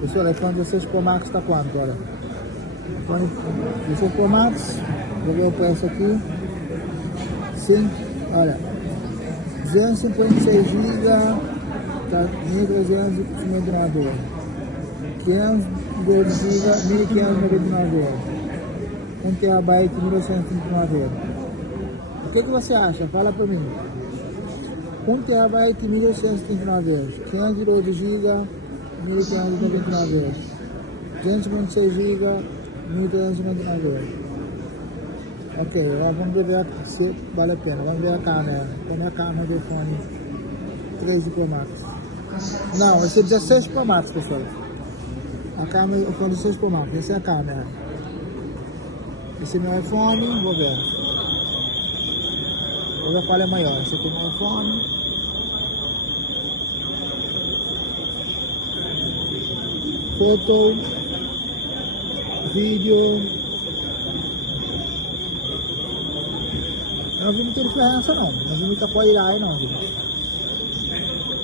Pessoal, o iPhone 16 Pro Max está quanto? Olha, iPhone 16 Pro Max, vou ver o preço aqui. Sim, olha, 256 GB, tá 1.359 euros. 512 GB, 1.599 euros. 1 TB, 1.839 euros. O que você acha? Fala para mim. 1 TB, 1.839 euros. 512 GB, 1.599 euros. 256 GB, 1.399 euros. Ok, agora vamos ver se vale a pena. Vamos ver a câmera. Como é a câmera do iPhone 13 Pro Max. Não, vai ser 16 Pro Max, pessoal. A câmera do iPhone 16 Pro Max. Essa é a câmera. Esse é meu iPhone, vou ver. Vou ver qual é maior. Esse aqui é meu iPhone. Foto, vídeo. Não vi muita diferença não vi muita qualidade não, gente.